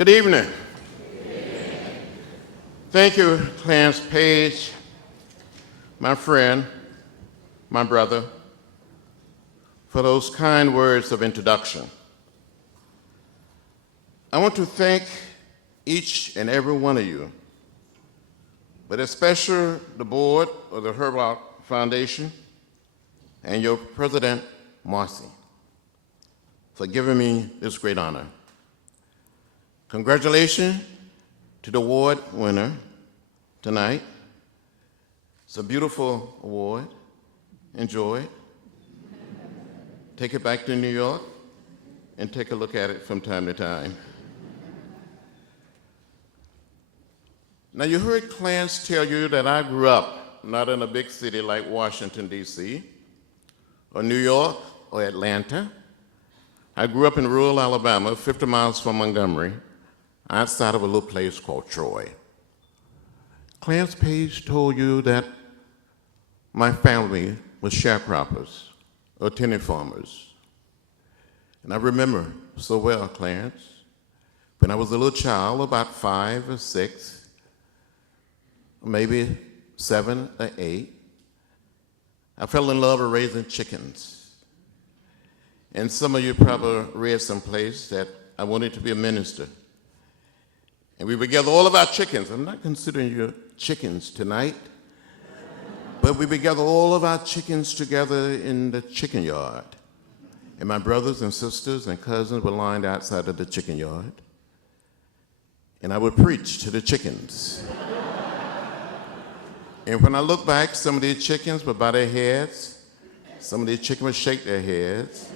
Good evening. Thank you, Clarence Page, my friend, my brother, for those kind words of introduction. I want to thank each and every one of you, but especially the board of the Herblock Foundation and your president, Marcy, for giving me this great honor. Congratulations to the award winner tonight. It's a beautiful award. Enjoy it. Take it back to New York and take a look at it from time to time. Now, you heard Clarence tell you that I grew up not in a big city like Washington, D.C., or New York, or Atlanta. I grew up in rural Alabama, 50 miles from Montgomery, outside of a little place called Troy. Clarence Page told you that my family was sharecroppers, or tenant farmers. And I remember so well, Clarence, when I was a little child, about 5 or 6, maybe 7 or 8, I fell in love with raising chickens. And some of you probably read someplace that I wanted to be a minister. And we would gather all of our chickens. I'm not considering your chickens tonight, but we would gather all of our chickens together in the chicken yard. And my brothers and sisters and cousins were lined outside of the chicken yard. And I would preach to the chickens. And when I look back, some of these chickens would bow their heads. Some of these chickens would shake their heads.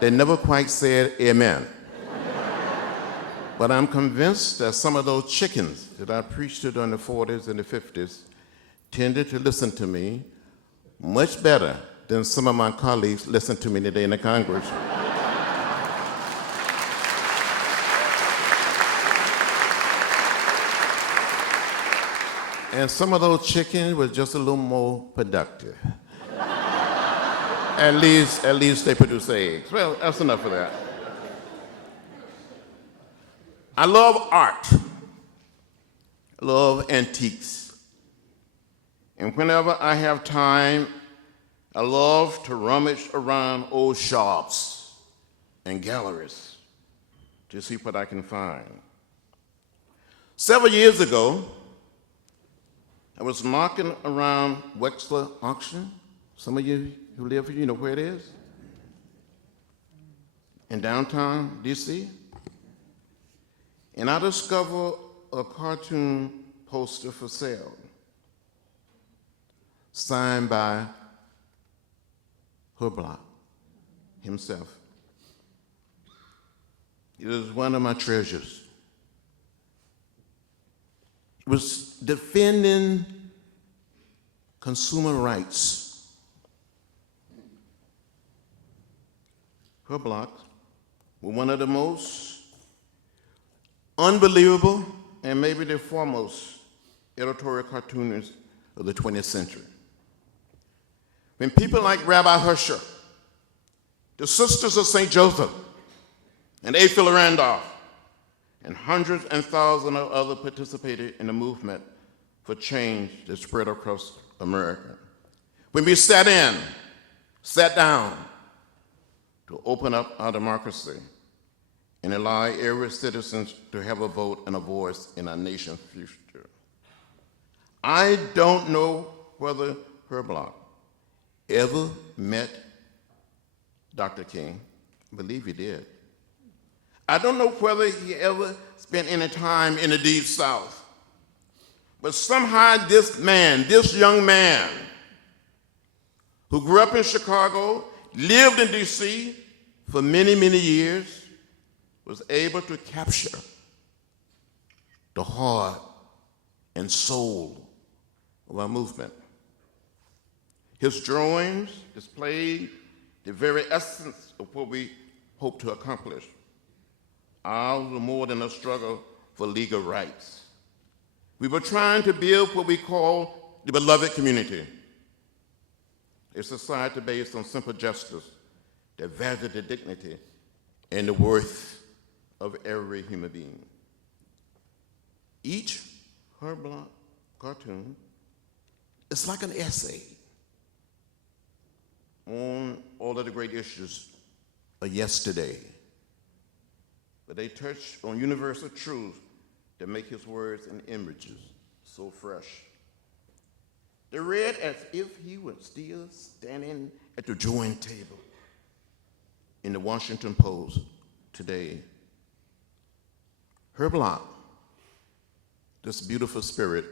They never quite said amen. But I'm convinced that some of those chickens that I preached to during the 40s and the 50s tended to listen to me much better than some of my colleagues listen to me today in the Congress. And some of those chickens were just a little more productive. At least they produce eggs. Well, that's enough of that. I love art. I love antiques. And whenever I have time, I love to rummage around old shops and galleries to see what I can find. Several years ago, I was knocking around Wexler Auction. Some of you who live here, you know where it is? In downtown DC. And I discovered a cartoon poster for sale, signed by Herblock himself. It was one of my treasures. It was defending consumer rights. Herblock was one of the most unbelievable and maybe the foremost editorial cartoonists of the 20th century. When people like Rabbi Herscher, the Sisters of St. Joseph, and A. Phil Randolph, and hundreds and thousands of others participated in the movement for change that spread across America. When we sat down to open up our democracy and allow every citizen to have a vote and a voice in our nation's future. I don't know whether Herblock ever met Dr. King. I believe he did. I don't know whether he ever spent any time in the Deep South. But somehow this young man, who grew up in Chicago, lived in D.C. for many, many years, was able to capture the heart and soul of our movement. His drawings displayed the very essence of what we hope to accomplish. Ours was more than a struggle for legal rights. We were trying to build what we call the beloved community, a society based on simple justice that values the dignity and the worth of every human being. Each Herb Block cartoon is like an essay on all of the great issues of yesterday, but they touch on universal truths that make his words and images so fresh. They read as if he was still standing at the drawing table in the Washington Post today. Herb Block, this beautiful spirit,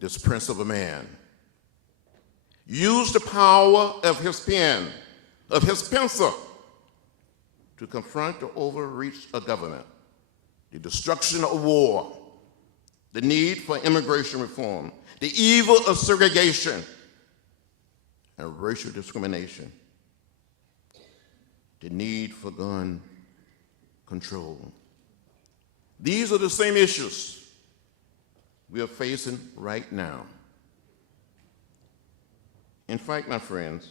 this prince of a man, used the power of his pen, of his pencil, to confront the overreach of government, the destruction of war, the need for immigration reform, the evil of segregation and racial discrimination, the need for gun control. These are the same issues we are facing right now. In fact, my friends,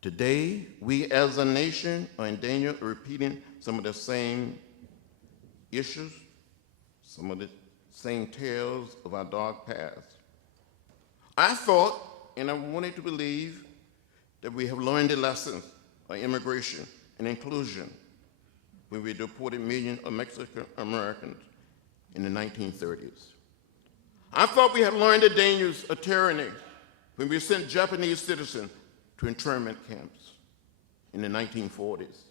today we as a nation are in danger of repeating some of the same issues, some of the same tales of our dark past. I thought, and I wanted to believe, that we have learned the lessons of immigration and inclusion when we deported millions of Mexican Americans in the 1930s. I thought we had learned the dangers of tyranny when we sent Japanese citizens to internment camps in the 1940s.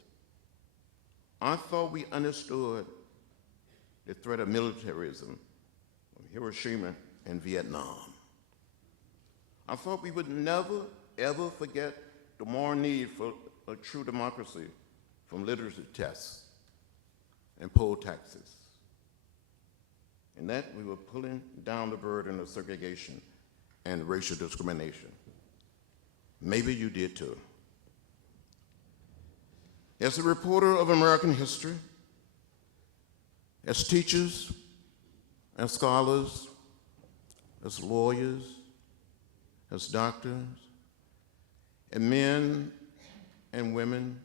I thought we understood the threat of militarism from Hiroshima and Vietnam. I thought we would never, ever forget the moral need for a true democracy from literacy tests and poll taxes, and that we were pulling down the burden of segregation and racial discrimination. Maybe you did too. As a reporter of American history, as teachers, as scholars, as lawyers, as doctors, and men and women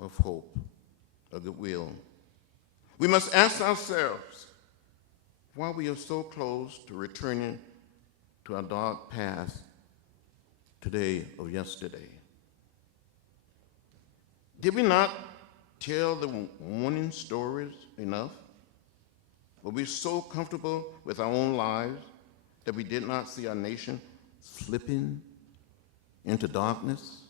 of hope, of goodwill, we must ask ourselves why we are so close to returning to our dark past today or yesterday. Did we not tell the warning stories enough? Were we so comfortable with our own lives that we did not see our nation slipping into darkness?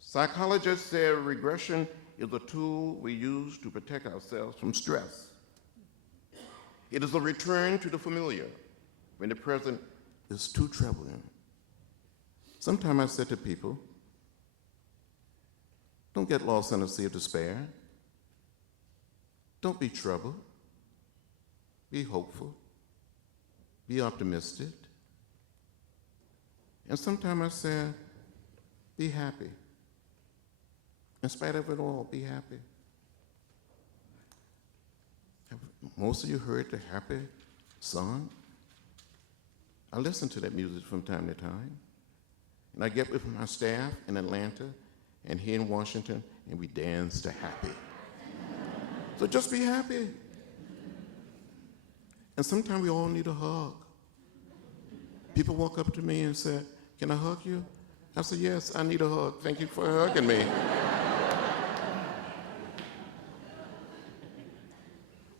Psychologists say regression is a tool we use to protect ourselves from stress. It is a return to the familiar when the present is too troubling. Sometimes I say to people, don't get lost in a sea of despair. Don't be troubled. Be hopeful. Be optimistic. And sometimes I say, be happy. In spite of it all, be happy. Have most of you heard the happy song? I listen to that music from time to time. And I get with my staff in Atlanta and here in Washington, and we dance to happy. So just be happy. And sometimes we all need a hug. People walk up to me and say, can I hug you? I say, yes, I need a hug. Thank you for hugging me.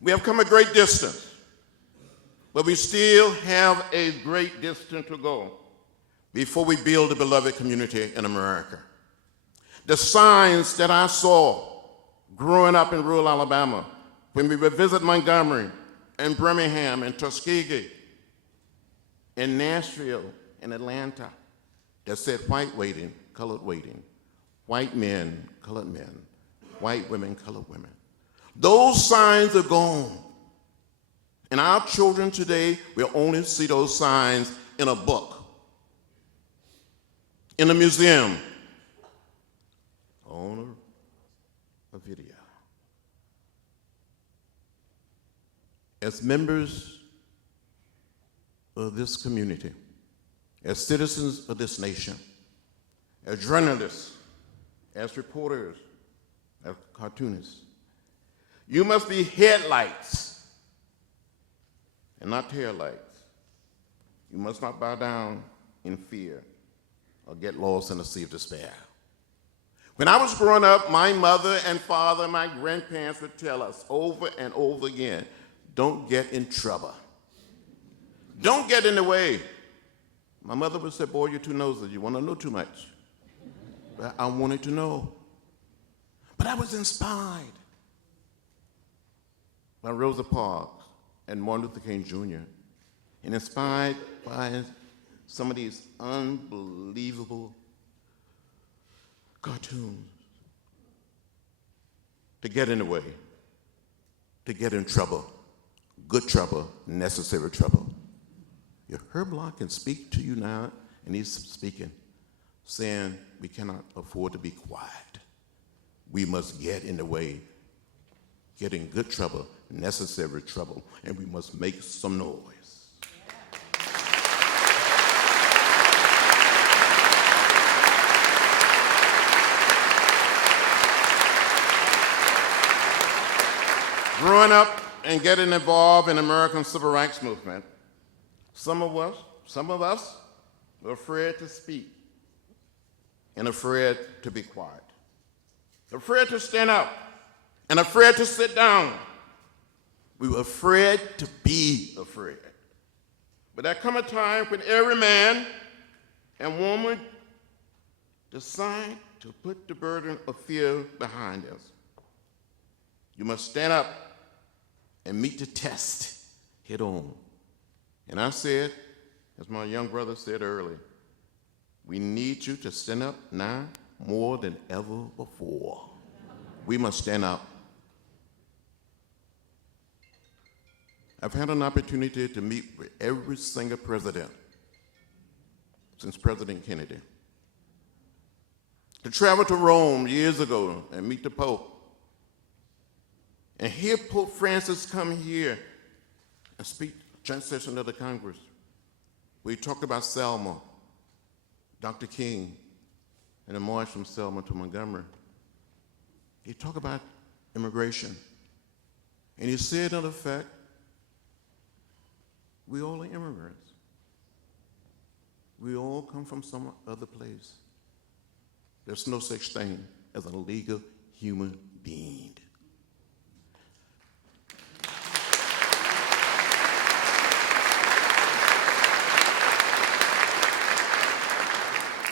We have come a great distance, but we still have a great distance to go before we build a beloved community in America. The signs that I saw growing up in rural Alabama when we would visit Montgomery and Birmingham and Tuskegee and Nashville and Atlanta that said white waiting, colored waiting, white men, colored men, white women, colored women. Those signs are gone. And our children today will only see those signs in a book, in a museum, on a video. As members of this community, as citizens of this nation, as journalists, as reporters, a cartoonist. You must be headlights and not taillights. You must not bow down in fear or get lost in the sea of despair. When I was growing up, my mother and father and my grandparents would tell us over and over again, don't get in trouble. Don't get in the way. My mother would say, boy, you're too nosy. You want to know too much. But I wanted to know. But I was inspired by Rosa Parks and Martin Luther King Jr. and inspired by some of these unbelievable cartoons to get in the way, to get in trouble, good trouble, necessary trouble. If Herb Block can speak to you now, and he's speaking, saying we cannot afford to be quiet. We must get in the way, get in good trouble, necessary trouble, and we must make some noise. Growing up and getting involved in the American Civil Rights Movement, some of us were afraid to speak and afraid to be quiet, afraid to stand up and afraid to sit down. We were afraid to be afraid. But there come a time when every man and woman decide to put the burden of fear behind us. You must stand up and meet the test head on. And I said, as my young brother said earlier, we need you to stand up now more than ever before. We must stand up. I've had an opportunity to meet with every single president since President Kennedy. To travel to Rome years ago and meet the Pope. And hear Pope Francis come here and speak joint session of the Congress. We talked about Selma, Dr. King, and the march from Selma to Montgomery. He talked about immigration. And he said, in effect, we all are immigrants. We all come from some other place. There's no such thing as an illegal human being.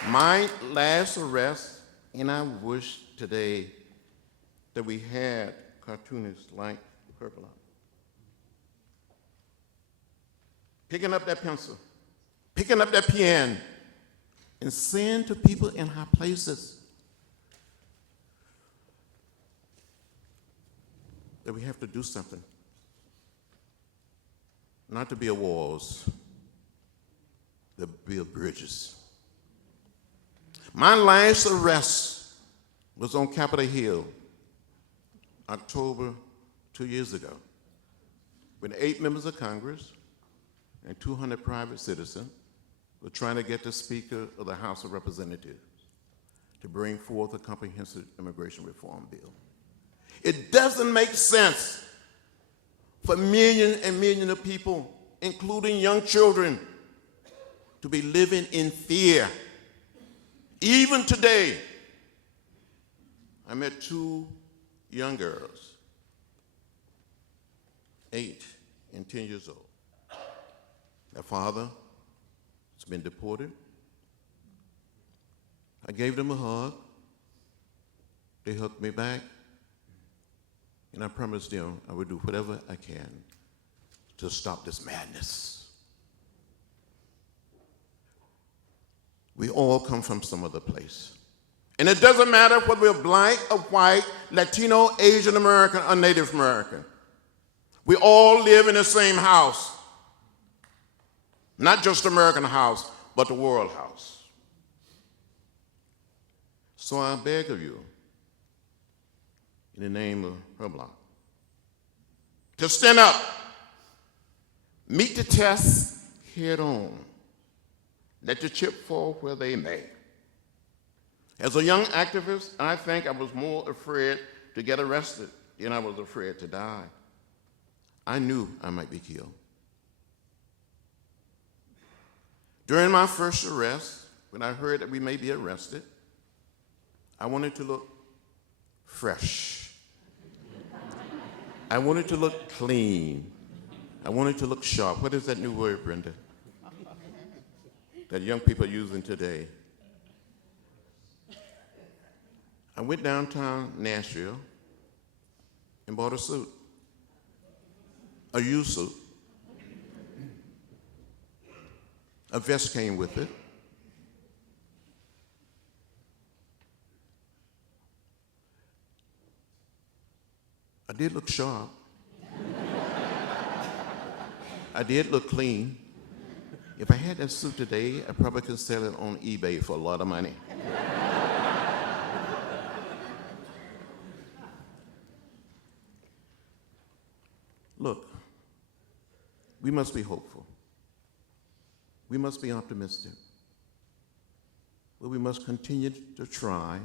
My last arrest, and I wish today that we had cartoonists like Herb Block. Picking up that pencil, picking up that pen, and saying to people in high places that we have to do something. Not to build walls, to build bridges. My last arrest was on Capitol Hill, October 2 years ago, when 8 members of Congress and 200 private citizens were trying to get the Speaker of the House of Representatives to bring forth a comprehensive immigration reform bill. It doesn't make sense for millions and millions of people, including young children, to be living in fear. Even today, I met 2 young girls, 8 and 10 years old. Their father has been deported. I gave them a hug. They hugged me back. And I promised them I would do whatever I can to stop this madness. We all come from some other place. And it doesn't matter whether we're black or white, Latino, Asian American, or Native American. We all live in the same house. Not just the American house, but the world house. So I beg of you, in the name of Herb Block, to stand up, meet the test head on. Let the chip fall where they may. As a young activist, I think I was more afraid to get arrested, and I was afraid to die. I knew I might be killed. During my first arrest, when I heard that we may be arrested, I wanted to look fresh. I wanted to look clean. I wanted to look sharp. What is that new word, Brenda, that young people are using today? I went downtown Nashville and bought a suit, a used suit. A vest came with it. I did look sharp. I did look clean. If I had that suit today, I probably could sell it on eBay for a lot of money. Look, we must be hopeful. We must be optimistic. But we must continue to try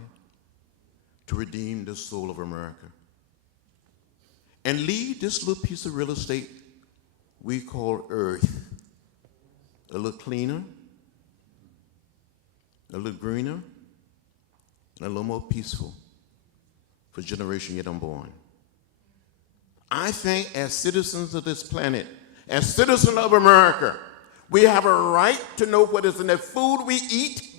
to redeem the soul of America and leave this little piece of real estate we call Earth a little cleaner, a little greener, and a little more peaceful for generations yet unborn. I think as citizens of this planet, as citizens of America, we have a right to know what is in the food we eat,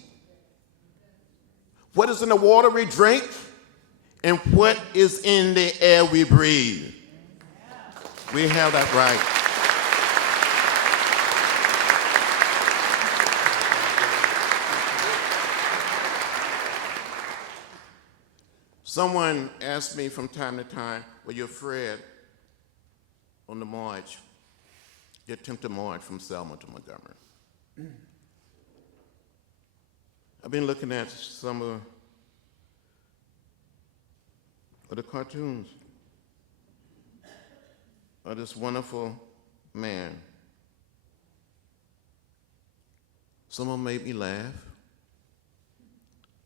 what is in the water we drink, and what is in the air we breathe. We have that right. Someone asked me from time to time, were you afraid on the march, the attempted march from Selma to Montgomery? I've been looking at some of the cartoons of this wonderful man. Some of them made me laugh.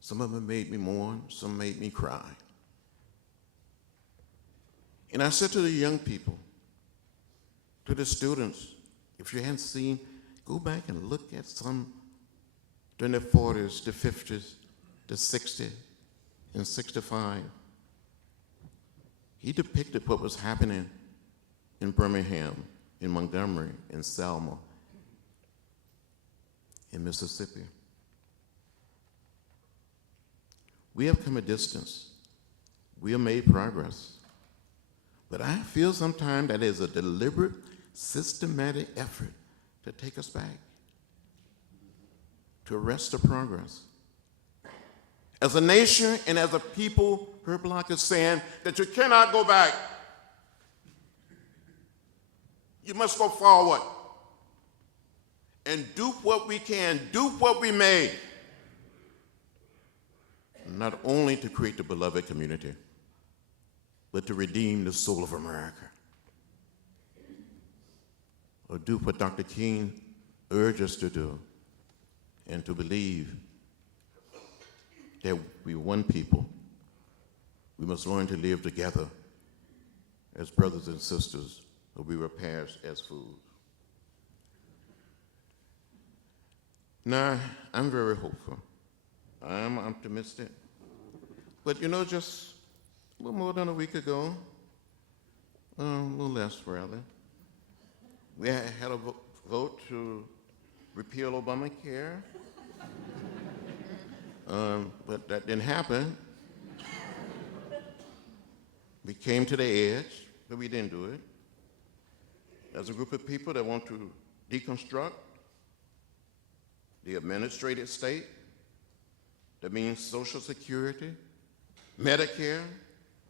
Some of them made me mourn. Some made me cry. And I said to the young people, to the students, if you haven't seen, go back and look at some during the 40s, the 50s, the 60s, and 65. He depicted what was happening in Birmingham, in Montgomery, in Selma, in Mississippi. We have come a distance. We have made progress. But I feel sometimes that is a deliberate, systematic effort to take us back, to arrest the progress. As a nation and as a people, Herb Block is saying that you cannot go back. You must go forward and do what we can, do what we may, not only to create the beloved community, but to redeem the soul of America. Or do what Dr. King urged us to do, and to believe that we're one people. We must learn to live together as brothers and sisters, or we will perish as fools. Now, I'm very hopeful. I'm optimistic. But you know, just a little more than a week ago, a little less rather, we had a vote to repeal Obamacare, but that didn't happen. We came to the edge, but we didn't do it. There's a group of people that want to deconstruct the administrative state. That means Social Security, Medicare,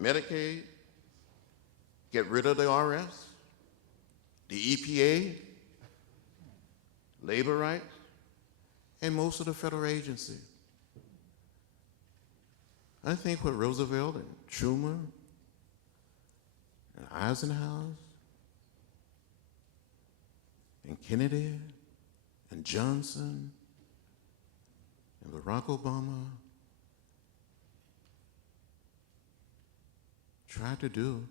Medicaid, get rid of the IRS, the EPA, labor rights, and most of the federal agencies. I think what Roosevelt and Truman and Eisenhower and Kennedy and Johnson and Barack Obama try to do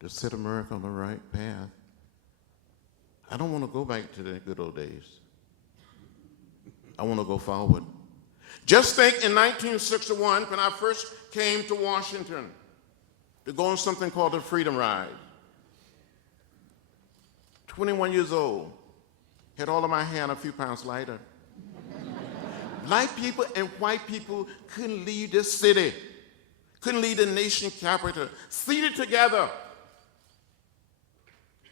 to set America on the right path. I don't want to go back to the good old days. I want to go forward. Just think in 1961, when I first came to Washington to go on something called the Freedom Ride. 21 years old, had all of my hair and a few pounds lighter. Black people and white people couldn't leave this city, couldn't leave the nation capital, seated together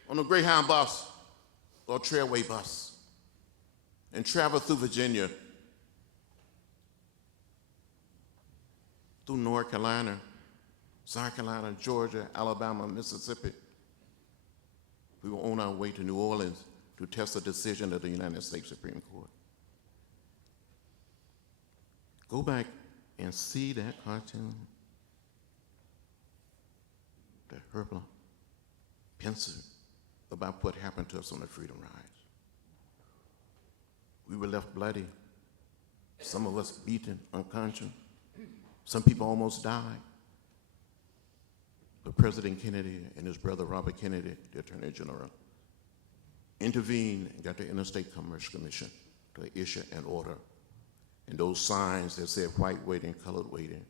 on a Greyhound bus or Trailway bus and travel through Virginia, through North Carolina, South Carolina, Georgia, Alabama, Mississippi. We were on our way to New Orleans to test a decision of the United States Supreme Court. Go back and see that cartoon, that Herbert Spencer, about what happened to us on the Freedom Rides. We were left bloody, some of us beaten, unconscious. Some people almost died. But President Kennedy and his brother Robert Kennedy, the Attorney General, intervened and got the Interstate Commerce Commission to issue an order. And those signs that said white waiting, colored waiting,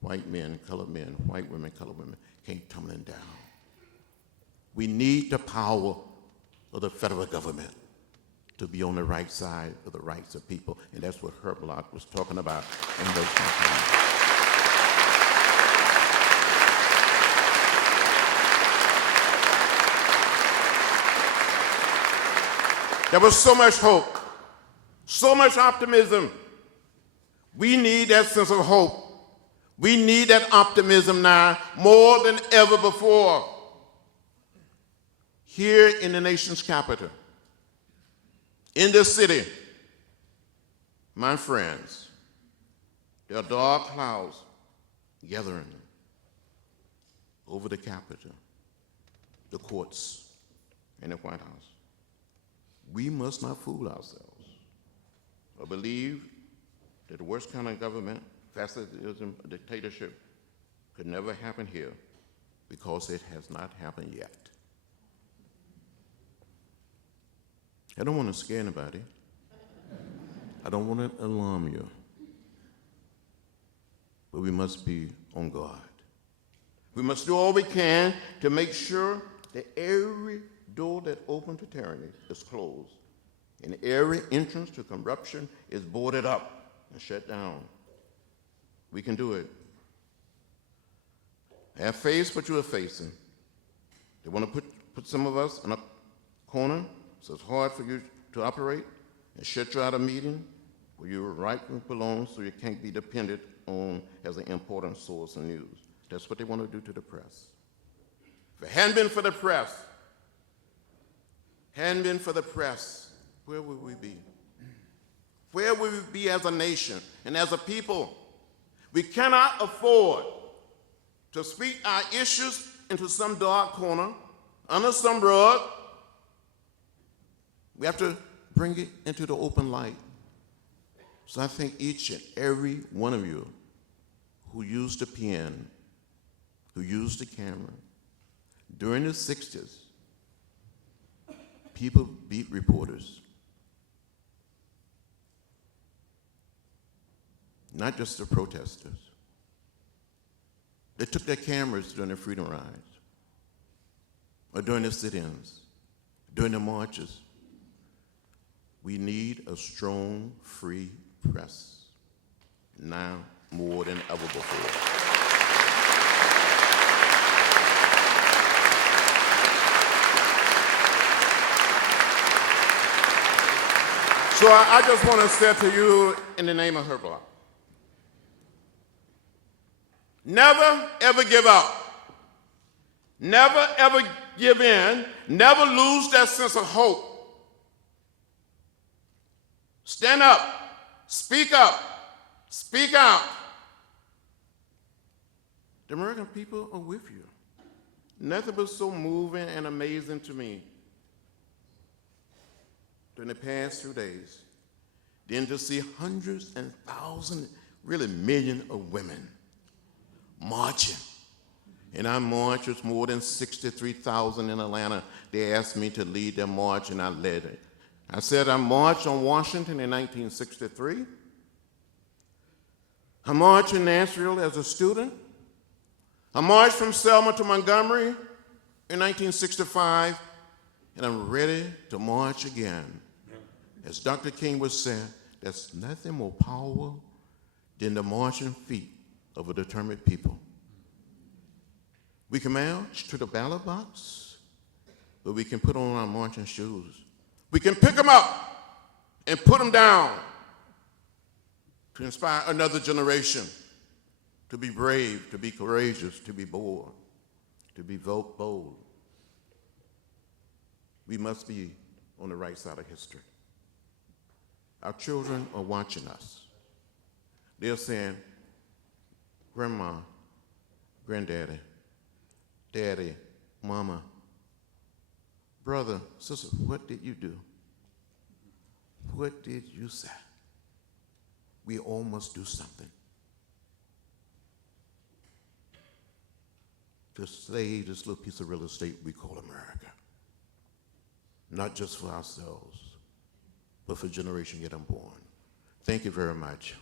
white men, colored men, white women, colored women, came tumbling down. We need the power of the federal government to be on the right side of the rights of people. And that's what Herb Block was talking about in those campaigns. There was so much hope, so much optimism. We need that sense of hope. We need that optimism now more than ever before. Here in the nation's capital, in this city, my friends, there are dark clouds gathering over the Capitol, the courts, and the White House. We must not fool ourselves or believe that the worst kind of government, fascism, dictatorship, could never happen here, because it has not happened yet. I don't want to scare anybody. I don't want to alarm you. But we must be on guard. We must do all we can to make sure that every door that opens to tyranny is closed, and every entrance to corruption is boarded up and shut down. We can do it. Have faced what you are facing. They want to put some of us in a corner so it's hard for you to operate and shut you out of meeting where you rightfully belong, so you can't be depended on as an important source of news. That's what they want to do to the press. If it hadn't been for the press, where would we be? Where would we be as a nation and as a people? We cannot afford to speak our issues into some dark corner, under some rug. We have to bring it into the open light. So I think each and every one of you who used the pen, who used the camera, during the 60s, people beat reporters. Not just the protesters. They took their cameras during the Freedom Rides, or during the sit-ins, during the marches. We need a strong, free press, now more than ever before. So I just want to say to you, in the name of Herb Block, never ever give up. Never ever give in. Never lose that sense of hope. Stand up, speak out. The American people are with you. Nothing was so moving and amazing to me during the past 2 days than to see hundreds and thousands, really millions of women marching And our march was more than 63,000 in Atlanta. They asked me to lead their march, and I led it. I said I marched on Washington in 1963. I marched in Nashville as a student. I marched from Selma to Montgomery in 1965, and I'm ready to march again. As Dr. King would say, there's nothing more powerful than the marching feet of a determined people. We can march to the ballot box, but we can put on our marching shoes. We can pick them up and put them down to inspire another generation to be brave, to be courageous, to be bold, to be bold. We must be on the right side of history. Our children are watching us. They're saying, Grandma, Granddaddy, Daddy, Mama, brother, sister, what did you do? What did you say? We all must do something to save this little piece of real estate we call America. Not just for ourselves, but for generation yet unborn. Thank you very much.